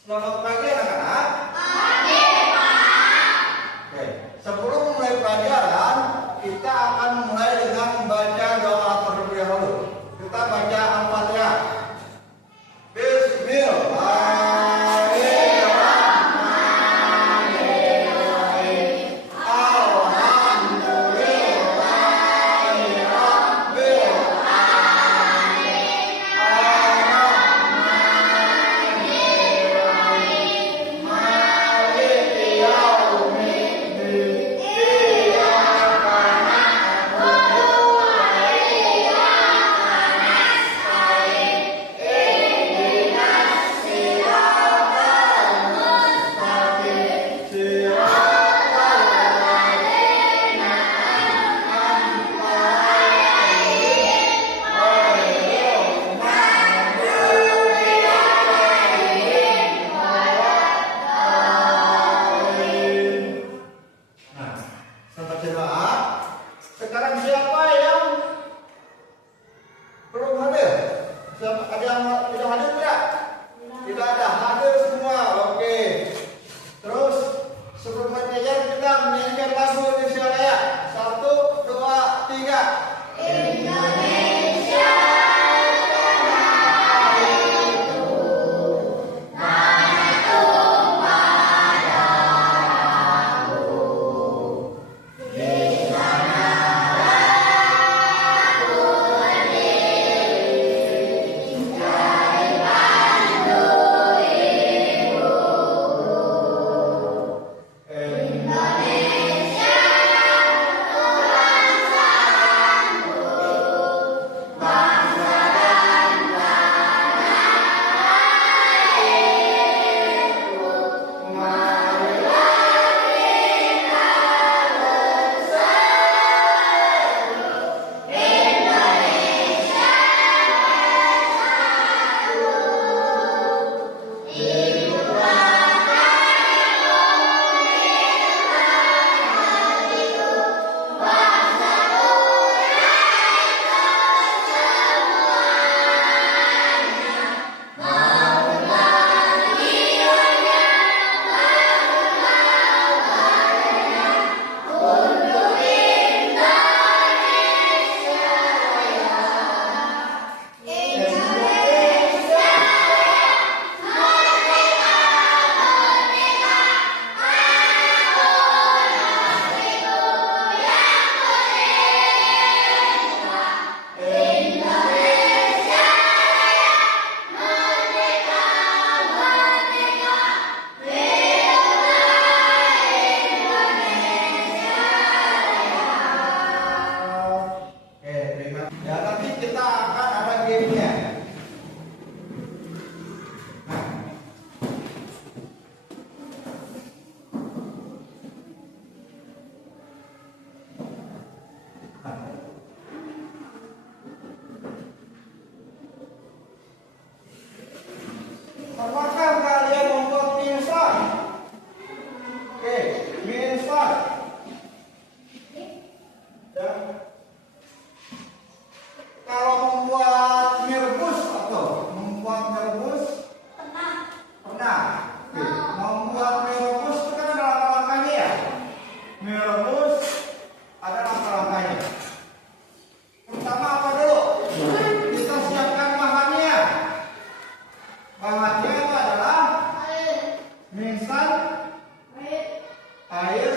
Selamat pagi anak-anak. Pagi, Pak. Oke, sebelum mulai pelajaran, kita akan mulai dengan membaca doa terlebih dahulu. Kita baca Al-Fatihah. Bismillahirrahmanirrahim. Alhamdulillahirrahmanirrahim. Maliki yaumiddin. Iyyaka na'budu wa iyyaka nasta'in. Ihdinas siratal mustaqim. Siratal ladzina an'amta 'alaihim ghairil maghdubi 'alaihim waladdallin. Nah, sampai doa. Sekarang siapa yang belum hadir? Siapa, ada yang tidak hadir tidak? Tidak ada, hadir semua. Oke. Terus sebelum belajar kita menyanyikan lagu Indonesia Raya. 1, 2, 3. Indonesia Oke, terima kasih. Ya, nanti kita akan ada gamenya. Apakah kalian membuat mie instan? Oke, mie instan. Ya. Kalau membuat mie rebus atau membuat mie rebus pernah. Oke. Membuat mie rebus itu kan ada langkah-langkahnya ya. Mie rebus ada langkah-langkahnya. Pertama apa dulu? Kita siapkan bahannya. Bahannya itu adalah mie instan, air,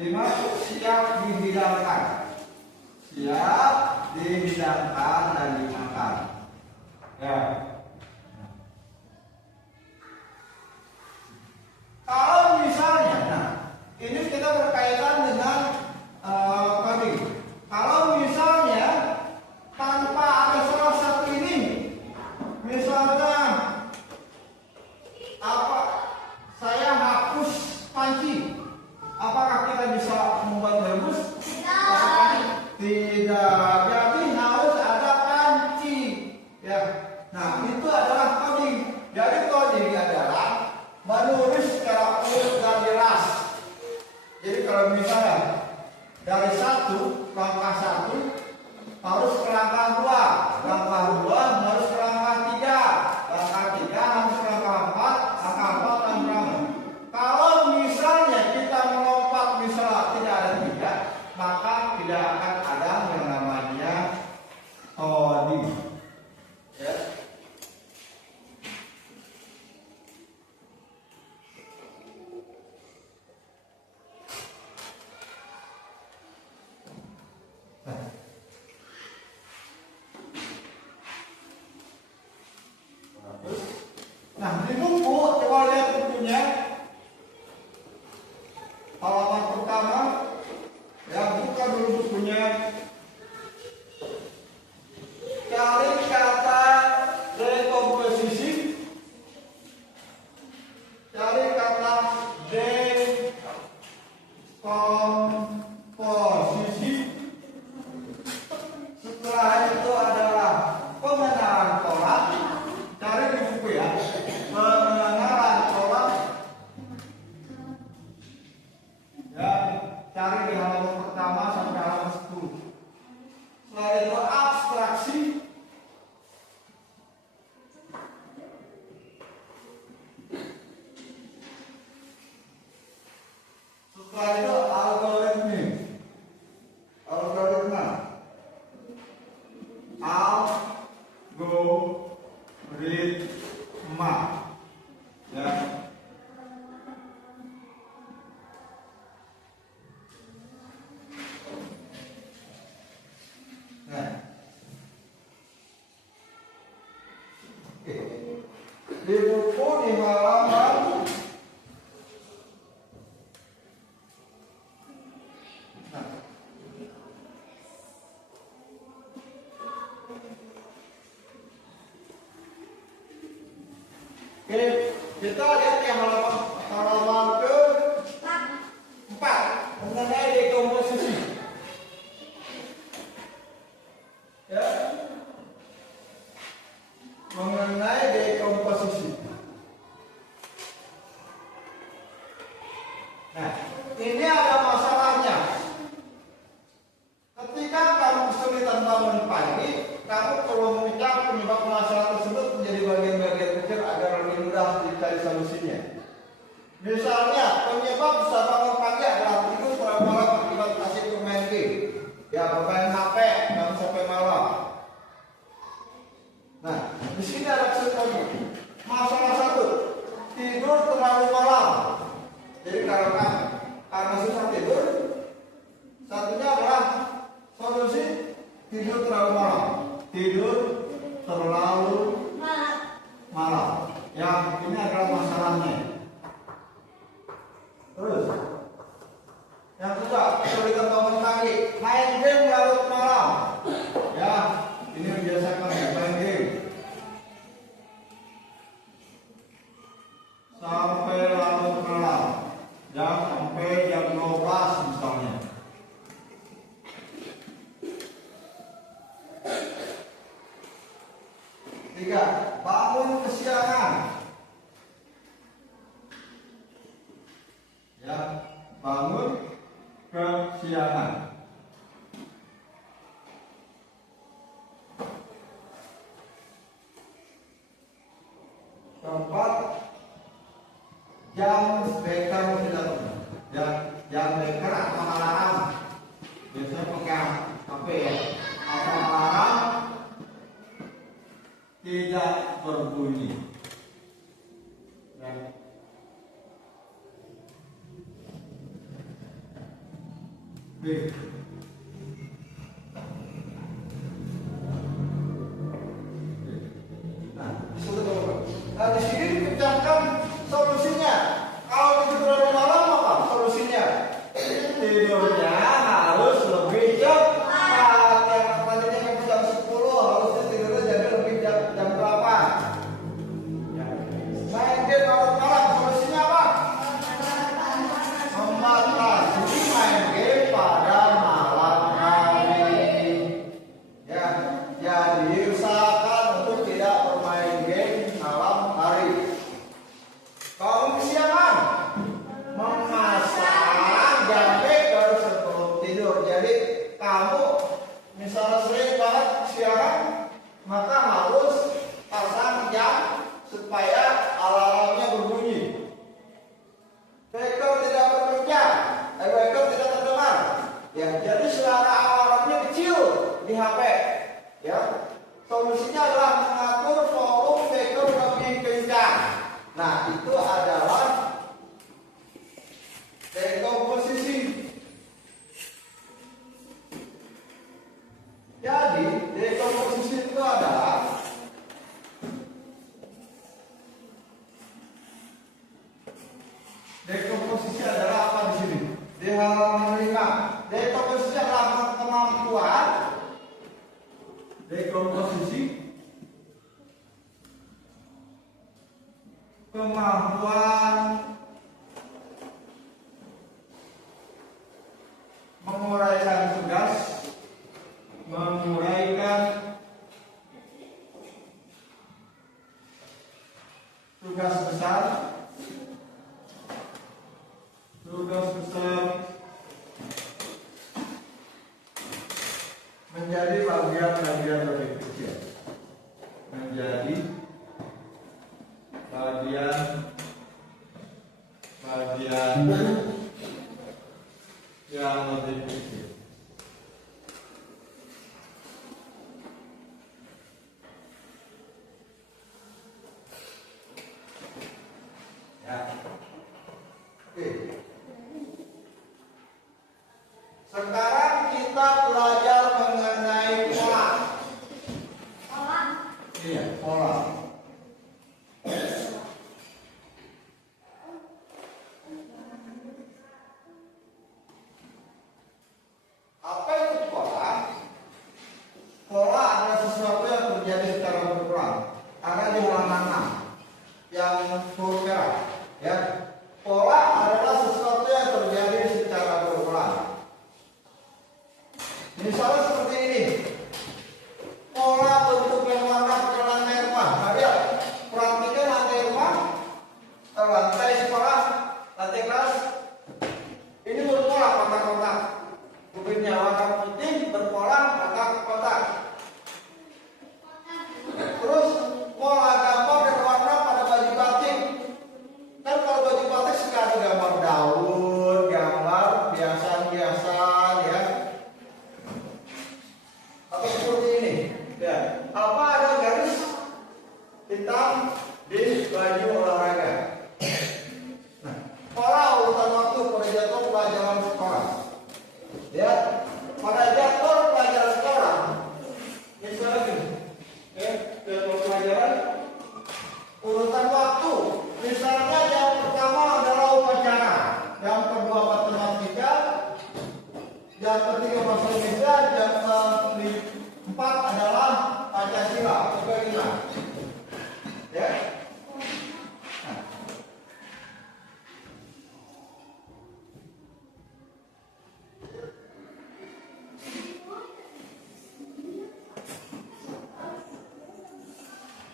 5. Siap dihidangkan. Siap dihidangkan dan dimakan. Ya. Kalau misalnya, nah, ini kita berkaitan dengan tadi. Kalau misalnya tanpa ada salah satu ini, misalnya apa? Saya hapus panci. Apakah kita bisa membuat rebus? Tidak. Jadi harus ada panci. Ya. Nah, itu adalah coding. Jadi coding adalah menulis secara urut dan jelas. Jadi kalau misalnya dari langkah satu harus ke langkah 2, langkah 2 harus ke langkah 3, langkah 3 harus ke langkah 4, langkah 4 dan berapa? Kalau misalnya kita melompat misalnya tidak ada 3, maka tidak akan ada yang namanya coding. Ya. Nah, di buku, coba lihat bukunya. Halaman pertama, ya buka dulu bukunya. Cari kata dekomposisi. Cari kata dekomposisi. Setelah itu adalah pengenalan tolak. Cari di buku ya. Pengenalan tolak. Ya, cari di halaman pertama sampai halaman 10. Setelah itu abstraksi. Setelah itu algoritma. Algoritma. Algoritma. Ya. Nah. Oke. Di buku di halaman Oke, kita lihat yang halaman ke 4 mengenai dekomposisi. Ya, mengenai dekomposisi. Nah, ini ada masalahnya. Ketika kamu kesulitan bangun pagi, kamu perlu mengucap penyebab masalah tersebut menjadi bagian-bagian kecil agar lebih mudah dicari solusinya. Misalnya, penyebab bisa bangun pagi adalah tidur terlalu malam akibat asik bermain game. Ya, bermain HP dan sampai malam. Nah, di sini ada kesulitan. Masalah 1, tidur terlalu malam. Jadi karena susah tidur, satunya adalah solusi tidur terlalu malam. Tidur terlalu malam. Yang ini adalah masalahnya. Terus, yang kedua, kesulitan bangun pagi, main game larut malam. Ya, ini membiasakan main game sampai larut malam. Ya, sampai jam 12 misalnya. Tiga, bangun kesiangan. Ya, bangun kesiangan. Keempat, jam beker tidak tepat. Jam beker atau alarm. Biasanya pegang HP ya. Atau alarm tidak berbunyi. Ya. B. Nah, di sini dipecahkan solusinya. Kalau itu terlalu malam, apa solusinya? Tidurnya harus lebih cepat. Yang tadinya kamu jam 10, harusnya tidurnya jadi lebih jam berapa? Main game malam-malam, solusinya apa? Membatasi main game pada malam hari. Ya, jadi usahakan untuk tidak bermain game malam hari. Kalau kesiangan, memasang jam beker sebelum tidur. Jadi kamu misalnya sering banget kesiangan, maka harus pasang jam supaya alarmnya berbunyi. Beker tidak bekerja, beker tidak terdengar. Ya, jadi suara alarmnya kecil di HP. Ya, solusinya adalah mengatur volume beker lebih kencang. Nah, itu adalah dekomposisi. Jadi, dekomposisi itu adalah apa di sini? Di halaman 5. Dekomposisi adalah kemampuan menguraikan tugas besar menjadi bagian-bagian lebih kecil. Menjadi bagian yang lebih kecil. Ya. Oke. Sekarang kita belajar mengenai pola. Iya, pola. Apa itu pola? Pola adalah sesuatu yang terjadi secara berulang. Ada di halaman 6 yang huruf merah. Ya, pola adalah sesuatu yang terjadi secara berulang. Misalnya seperti ini. Pola bentuk yang warna perjalanan air rumah. Nah, lihat, perhatikan lantai rumah, lantai sekolah, lantai kelas. Ini berpola kotak-kotak. Bukitnya warna putih berpola kotak-kotak. Terus pola gambar dan warna pada baju batik. Kan kalau baju batik suka ada gambar daun, gambar biasa-biasan, ya. Atau seperti ini. Ya. Apa ada garis hitam di baju olahraga? Nah, pola urutan waktu pada jadwal pelajaran sekolah. Ya, pada jadwal pelajaran sekolah. Misalnya gini. Jadwal pelajaran urutan waktu. Misalnya yang pertama adalah upacara, yang kedua matematika, yang ketiga bahasa Indonesia, yang keempat adalah Pancasila. Bagaimana? Ya.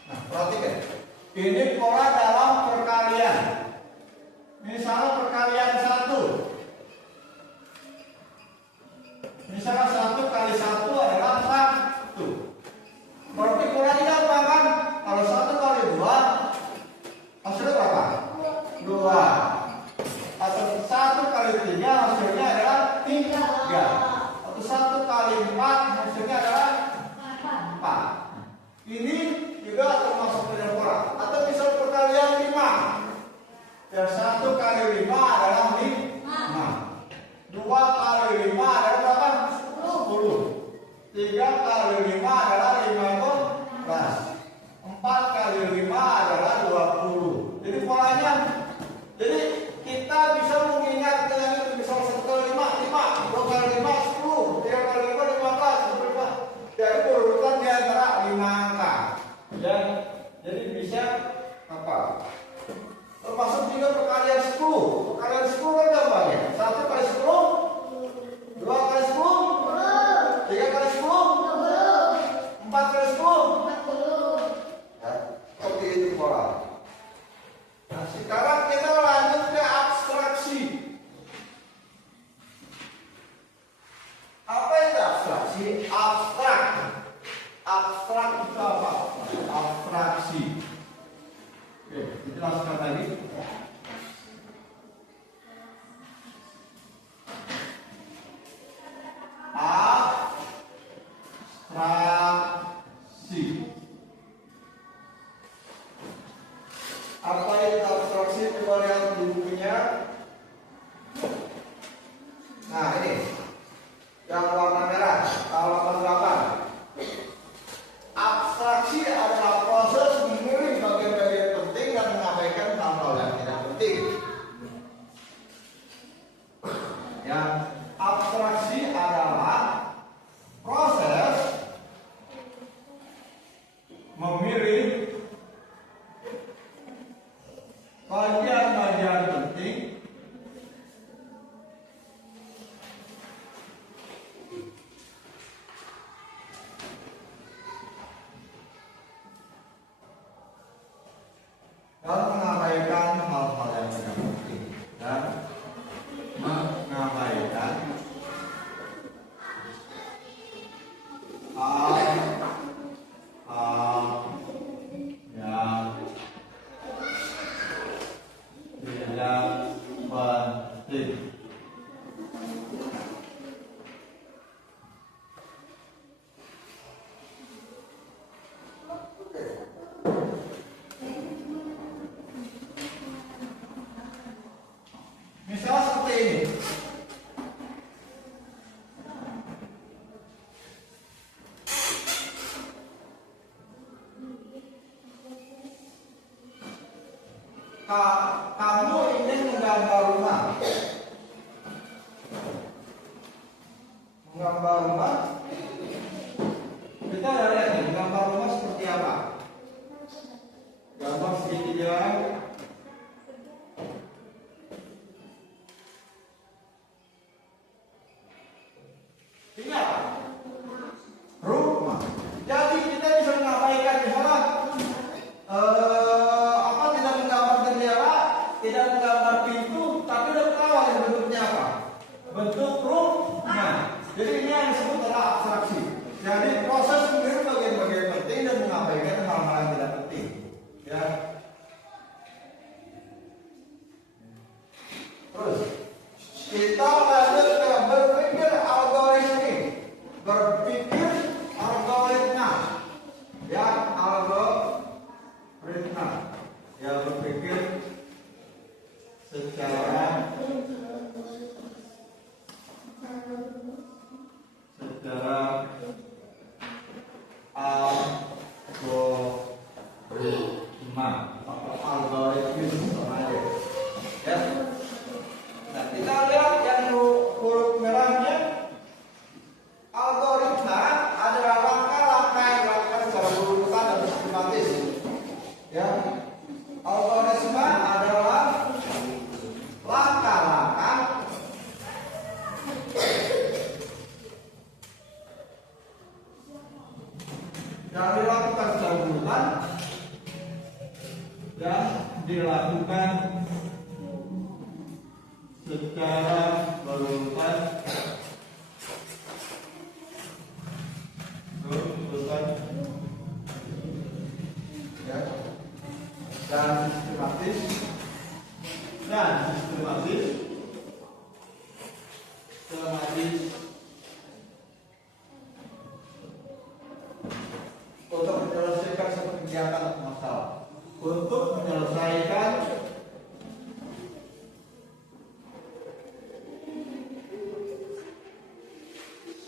Nah, perhatikan. Ini pola dalam perkalian. Misalnya perkalian 1. Misalnya 1 kali 1 adalah 1. Berarti polanya apa kan? Kalau 1 kali 2 hasilnya berapa? 2. Atau 1 kali 3 hasilnya adalah 3. Atau 1 kali 4 hasilnya adalah 4. Ini juga termasuk dalam pola. Atau misal perkalian 5. Ya, 1 kali 5 adalah 5. 2 kali 5 adalah berapa? 10. 3 kali 5 adalah 15. 4 kali 5 adalah 20. Jadi polanya, jadi kita bisa mengingat dengan itu. Misal 1 kali 5, 5, 2 kali 5, 10, 3 kali 5, 15, 25. Jadi urutan di antara 5 angka. Ya, jadi bisa apa? Termasuk juga perkalian 10. Perkalian 10 kan gambarnya 1 kali 10, 2 kali 10, 3 kali 10, 4 kali 10. Ya, seperti itu pola. Nah, sekarang kita lanjut ke abstraksi. Apa itu abstraksi? Abstrak. Abstrak itu apa? Abstraksi. Oke, dijelaskan lagi. Abstraksi. Apa itu abstraksi? Coba lihat di bukunya. Nah, ini yang warna merah, halaman 8. Abstraksi adalah proses memilih bagian-bagian penting dan mengabaikan hal-hal yang tidak penting. Ya, abstraksi adalah proses memilih bagian-bagian penting dan mengabaikan hal-hal yang tidak penting, dan mengabaikan hal-hal yang tidak penting. Misal seperti ini. Kamu ingin menggambar rumah. Menggambar rumah. Kita udah lihat nih, menggambar rumah seperti apa. Gambar segitiga. Ini apa? Rumah. Jadi kita bisa mengabaikan misalnya tidak menggambar jendela, tidak menggambar pintu, tapi udah tahu yang bentuknya apa? Bentuk rumah. Jadi ini yang disebut adalah abstraksi. Jadi proses memilih bagian-bagian penting dan mengabaikan hal-hal yang tidak penting. Ya. Terus kita lanjut ke berpikir algoritmik. Berpikir algoritma. Ya, algoritma. Ya, berpikir secara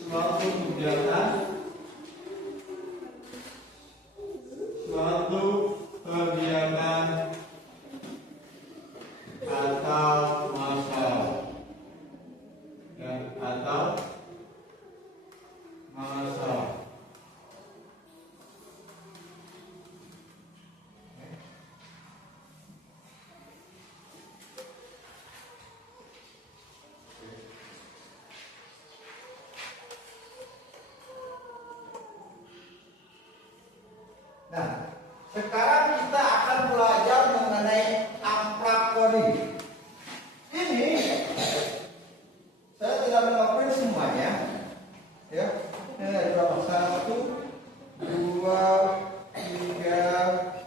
suatu kegiatan atau masalah, ya, atau masalah. Nah, sekarang kita akan belajar mengenai anglakoni. Ini saya tidak melakukan semuanya, ya. Ini ada 1, 2, 3,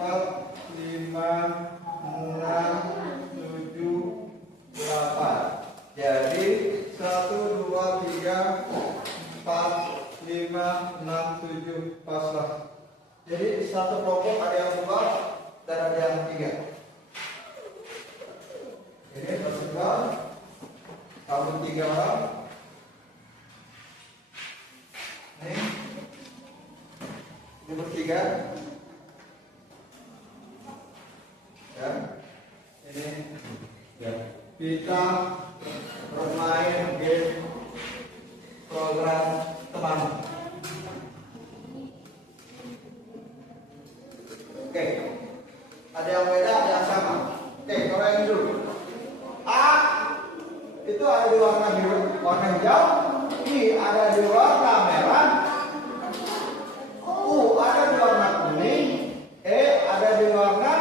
4, 5, 6, 7, 8. Jadi 1, 2, 3, 4, 5, 6, 7 paslah. Jadi satu kelompok ada yang 2 dan ada yang 3. Ini bersebar, kamu 3 orang. Ini bertiga. Ya, ini ya. Kita bermain game program teman. Oke, ada yang beda, ada yang sama. Oke, kalau yang dulu A itu ada di warna biru, warna hijau. I ada di warna merah. U ada di warna kuning. E ada di warna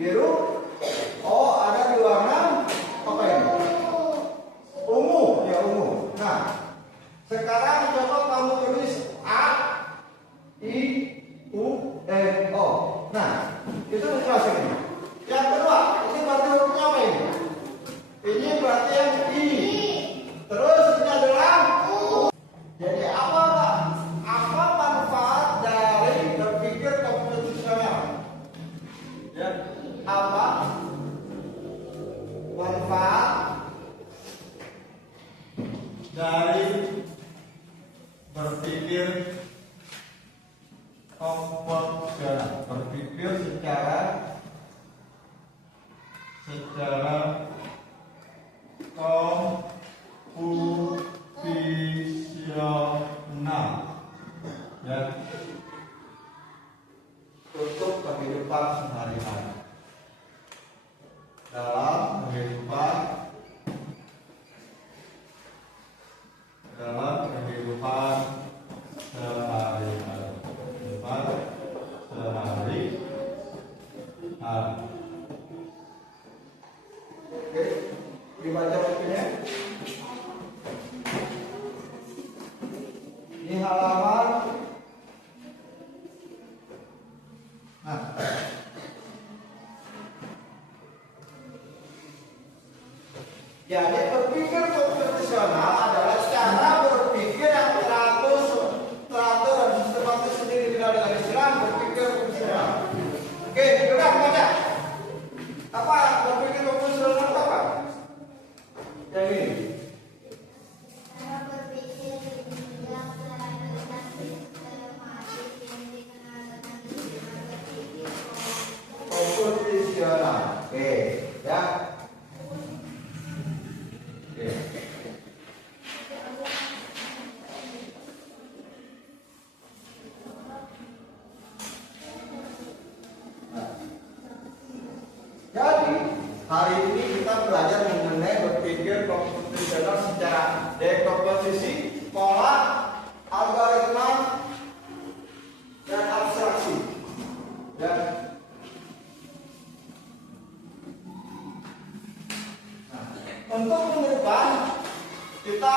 biru. O ada di warna apa ini? Ungu, ya ungu. Nah, sekarang coba kamu tulis A, I, U, E, O. Nah, itu masing ini. Yang kedua, ini berarti hurufnya apa ini? Ini berarti yang I. Terus ini adalah U. Jadi apa manfaat dari berpikir komputasional? Ya, apa manfaat dari berpikir komputasional? Berpikir secara komputasional, ya, untuk kehidupan sehari-hari. Dalam kehidupan sehari-hari. Oke, dibaca bukunya. Ini halaman. Nah, jadi berpikir komputasional adalah cara berpikir yang teratur dan sistematis sendiri dikenal dengan istilah berpikir komputasional. Oke, sudah baca. Apa berpikir komputasional itu apa? Yang ini. Komputasional. Oke, ya. Oke. Jadi, hari ini kita belajar mengenai berpikir komputasional secara dekomposisi, pola, algoritma, dan abstraksi. Ya. Nah, untuk minggu depan kita